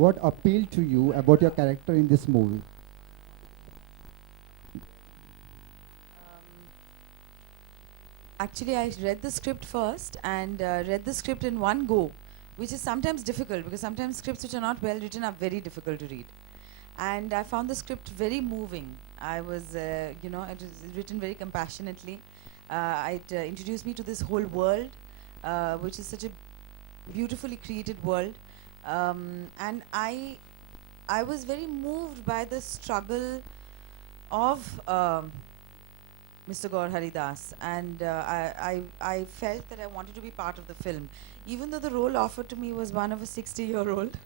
what appealed to you about your character in this movie? Actually, I read the script first and read the script in one go, which is sometimes difficult because sometimes scripts which are not well written are very difficult to read. And I found the script very moving. I was, it was written very compassionately. It introduced me to this whole world, which is such a beautifully created world. And I was very moved by the struggle of Mr. Gaur Haridas, and I felt that I wanted to be part of the film. Even though the role offered to me was one of a 60-year-old,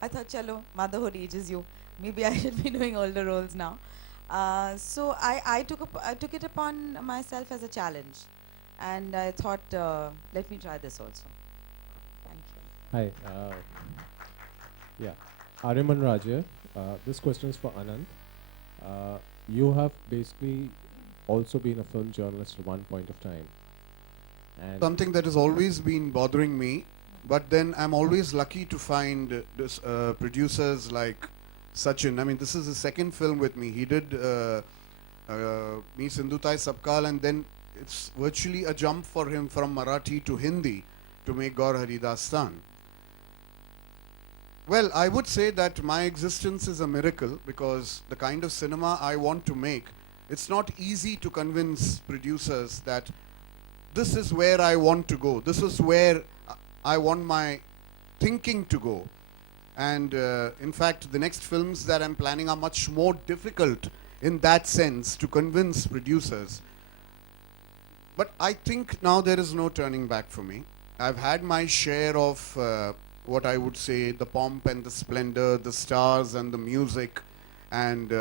I thought, chalo, motherhood ages you. Maybe I should be doing older roles now. So I took it upon myself as a challenge, and I thought, let me try this also. Thank you. Hi. Yeah. Ariman Raja. This question is for Ananth. You have basically also been a film journalist at one point of time. And something that has always been bothering me, but then I'm always lucky to find producers like Sachin. I mean, this is his second film with me. He did Me Sindhutai Sabkal, and then it's virtually a jump for him from Marathi to Hindi to make GOUR DASTAAN. Well, I would say that my existence is a miracle because the kind of cinema I want to make, it's not easy to convince producers that this is where I want to go. This is where I want my thinking to go. And in fact, the next films that I'm planning are much more difficult in that sense to convince producers. But I think now there is no turning back for me. I've had my share of what I would say the pomp and the splendor, the stars and the music and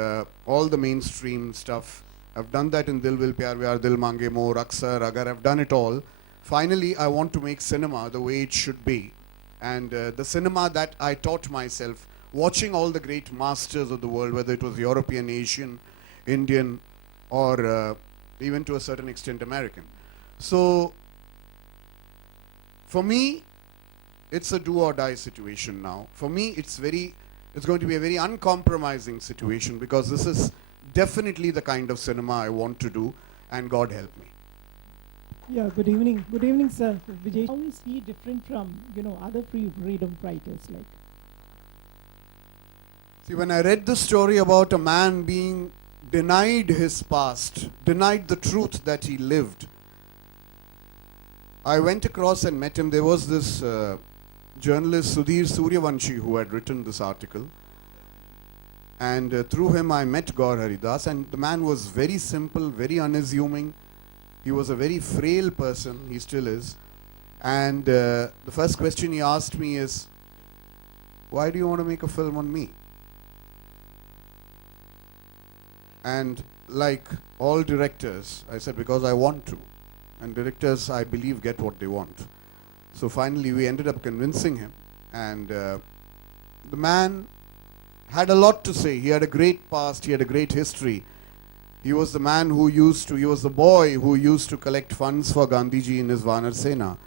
all the mainstream stuff. I've done that in Dil Vil Pyar Vyar, Dil Mange More, Aksar, Agar. I've done it all. Finally, I want to make cinema the way it should be. And the cinema that I taught myself, watching all the great masters of the world, whether it was European, Asian, Indian, or even to a certain extent American. So, for me, it's a do or die situation now. For me, it's going to be a very uncompromising situation because this is definitely the kind of cinema I want to do, and God help me. Yeah, good evening. Good evening, sir. Vijay, how is he different from, other freedom fighters like? See, when I read the story about a man being denied his past, denied the truth that he lived, I went across and met him. There was this journalist, Sudhir Suryavanshi, who had written this article. And through him I met GOUR Haridas, and the man was very simple, very unassuming. He was a very frail person, he still is. And the first question he asked me is, why do you want to make a film on me? And like all directors, I said, because I want to. And directors, I believe, get what they want. So finally we ended up convincing him. And the man had a lot to say. He had a great past, he had a great history. He was the man who he was the boy who used to collect funds for Gandhiji in his Vanar Sena.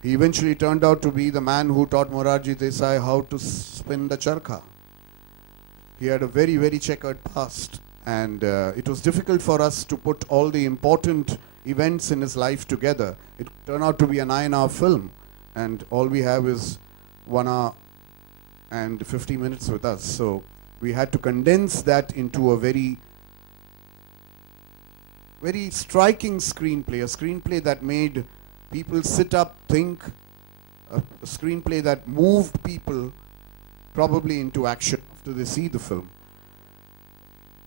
He eventually turned out to be the man who taught Morarji Desai how to spin the charkha. He had a very, very checkered past. And it was difficult for us to put all the important events in his life together. It turned out to be a 9-hour film. And all we have is 1 hour and 50 minutes with us. So we had to condense that into a very, very striking screenplay, a screenplay that made people sit up, think, a screenplay that moved people probably into action after they see the film.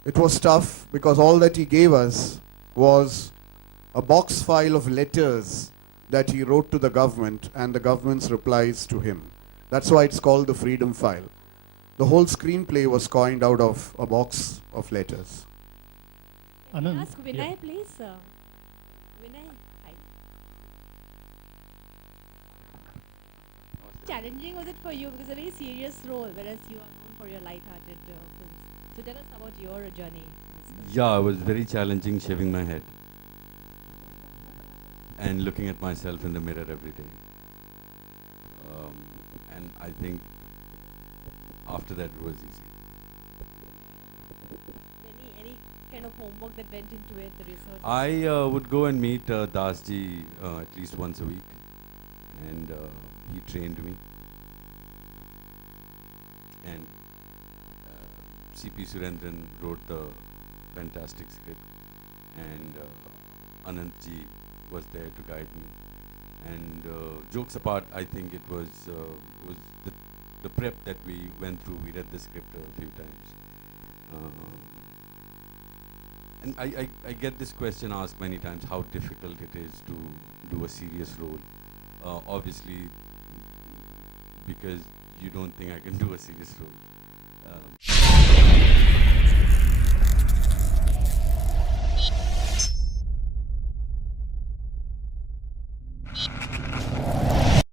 It was tough because all that he gave us was a box file of letters that he wrote to the government and the government's replies to him. That's why it's called the Freedom File. The whole screenplay was coined out of a box of letters. Can I ask Vinay, please? Vinay, hi. Challenging was it for you? Because it's a very serious role, whereas you are known for your light-hearted films. So tell us about your journey. Yeah, it was very challenging shaving my head and looking at myself in the mirror every day. And I think after that it was easy. Any kind of homework that went into it, the research? I would go and meet Dasji at least once a week, and he trained me. And C.P. Surendran wrote the fantastic script, and Ananth ji was there to guide me. And jokes apart, I think it was the prep that we went through. We read the script a few times. And I get this question asked many times, how difficult it is to do a serious role. Obviously, because you don't think I can do a serious role.